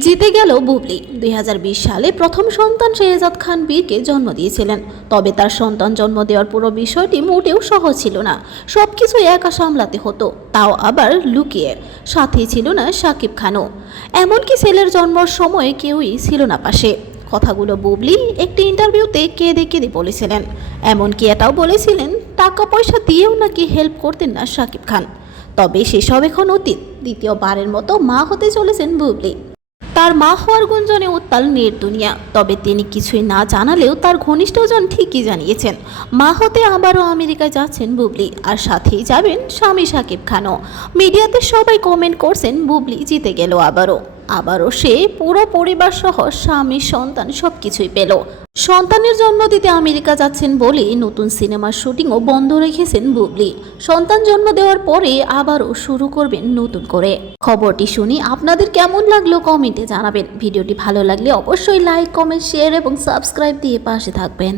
জিতে গেল বুবলি। 2020 সালে প্রথম সন্তান শেহজাদ খান বীরকে জন্ম দিয়েছিলেন। তবে তার সন্তান জন্ম দেওয়ার পুরো বিষয়টি মোটেও সহজ ছিল না। সবকিছু একা সামলাতে হতো, তাও আবার লুকিয়ে। সাথেই ছিল না শাকিব খানও। এমনকি ছেলের জন্মের সময় কেউই ছিল না পাশে। কথাগুলো বুবলি একটি ইন্টারভিউতে কেঁদে কেঁদে বলেছিলেন। এমনকি এটাও বলেছিলেন টাকা পয়সা দিয়েও নাকি হেল্প করতেন না শাকিব খান। তবে সেসব এখন অতীত। দ্বিতীয়বারের মতো মা হতে চলেছেন বুবলি। তার মা হওয়ার গুঞ্জনে উত্তাল নেট দুনিয়া। তবে তিনি কিছুই না জানালেও তার ঘনিষ্ঠজন ঠিকই জানিয়েছেন মা হতে আবারও আমেরিকায় যাচ্ছেন বুবলি, আর সাথেই যাবেন স্বামী শাকিব খানও। মিডিয়াতে সবাই কমেন্ট করছেন বুবলি জিতে গেল আবারও সে পুরো পরিবার সহ স্বামী সন্তান সবকিছুই পেল। সন্তানের জন্ম দিতে আমেরিকা যাচ্ছেন বলে নতুন সিনেমার শুটিংও বন্ধ রেখেছেন বুবলি। সন্তান জন্ম দেওয়ার পরে আবারও শুরু করবেন নতুন করে। খবরটি শুনি আপনাদের কেমন লাগলো কমেন্টে জানাবেন। ভিডিওটি ভালো লাগলে অবশ্যই লাইক, কমেন্ট, শেয়ার এবং সাবস্ক্রাইব দিয়ে পাশে থাকবেন।